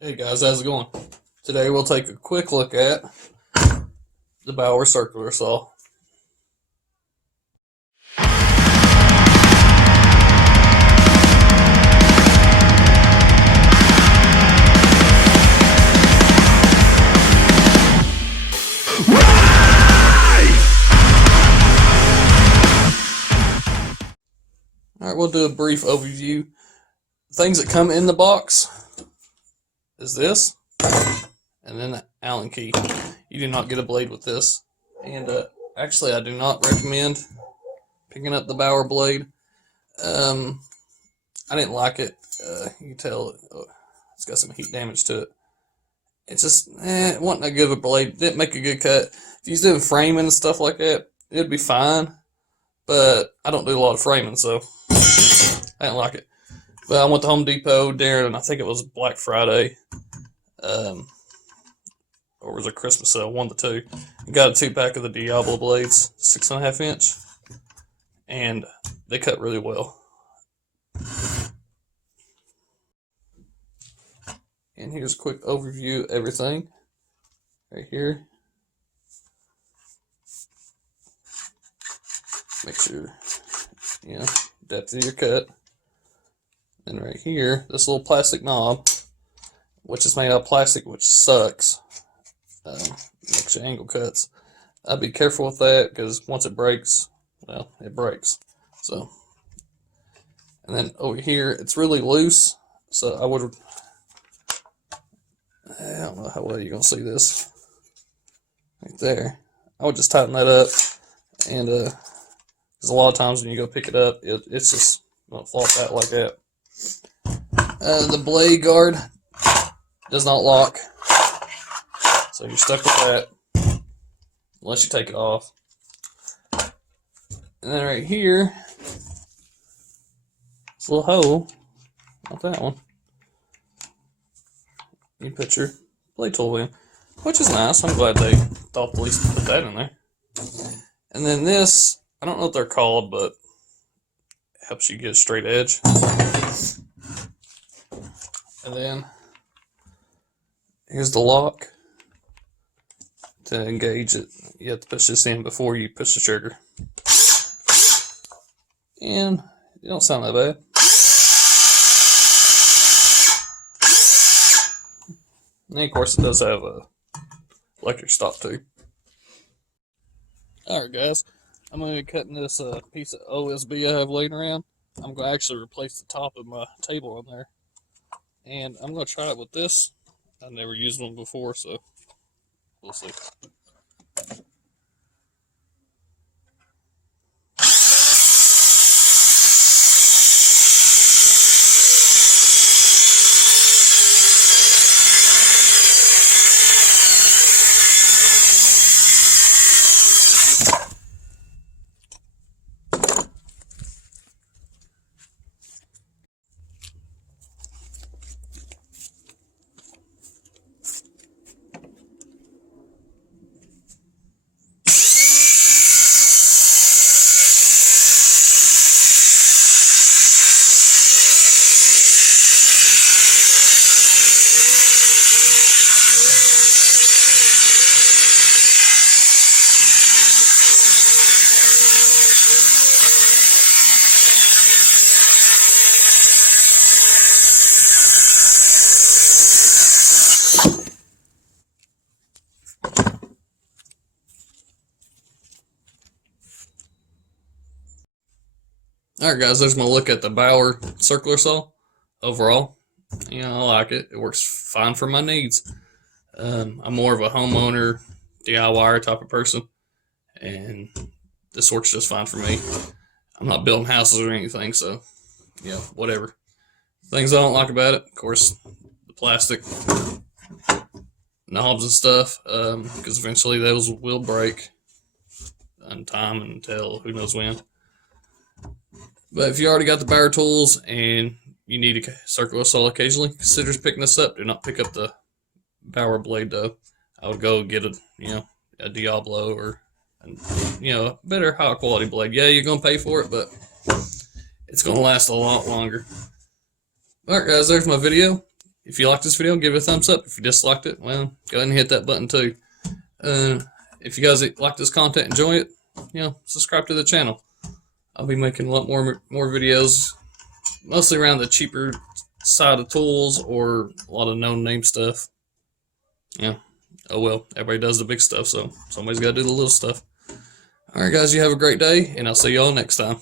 Hey guys, how's it going? Today we'll take a quick look at the Bauer circular saw. Alright, we'll do a brief overview. Things that come in the box is this, and then the Allen key. You do not get a blade with this. And actually, I do not recommend picking up the Bauer blade. I didn't like it. You can tell it's got some heat damage to it. It's just, it wasn't that good of a blade. Didn't make a good cut. If you're doing framing and stuff like that, it'd be fine. But I don't do a lot of framing, so I didn't like it. But I went to Home Depot during, I think it was Black Friday, or was it Christmas sale, one of the two. Got a 2-pack of the Diablo blades, 6.5 inch, and they cut really well. And here's a quick overview of everything right here. Make sure, depth of your cut. And right here, this little plastic knob, which is made out of plastic, which sucks. Makes your angle cuts. I'd be careful with that, because once it breaks, well, it breaks. So, and then over here, it's really loose. So I don't know how well you're going to see this. Right there. I would just tighten that up. And, because a lot of times when you go pick it up, it's just going to flop out like that. The blade guard does not lock, so you're stuck with that unless you take it off. And then right here, this little hole, not that one, you put your blade tool in, which is nice. I'm glad they thought at least to put that in there. And then this, I don't know what they're called, but it helps you get a straight edge. And then here's the lock. To engage it, you have to push this in before you push the trigger. And it don't sound that bad. And of course it does have a electric stop too. Alright guys, I'm going to be cutting this piece of OSB I have laying around. I'm going to actually replace the top of my table on there. And I'm going to try it with this. I've never used one before, so we'll see. Alright guys, there's my look at the Bauer circular saw. Overall, I like it. It works fine for my needs. I'm more of a homeowner, DIY type of person, and this works just fine for me. I'm not building houses or anything, so, whatever. Things I don't like about it, of course, the plastic knobs and stuff, because eventually those will break in time until who knows when. But if you already got the Bauer tools and you need a circular saw occasionally, consider picking this up. Do not pick up the Bauer blade though. I would go get a Diablo or a better high quality blade. Yeah, you're gonna pay for it, but it's gonna last a lot longer. Alright guys, there's my video. If you liked this video, give it a thumbs up. If you disliked it, well, go ahead and hit that button too. If you guys like this content, enjoy it, subscribe to the channel. I'll be making a lot more videos, mostly around the cheaper side of tools or a lot of known name stuff. Yeah. Oh well, everybody does the big stuff, so somebody's got to do the little stuff. Alright guys, you have a great day, and I'll see y'all next time.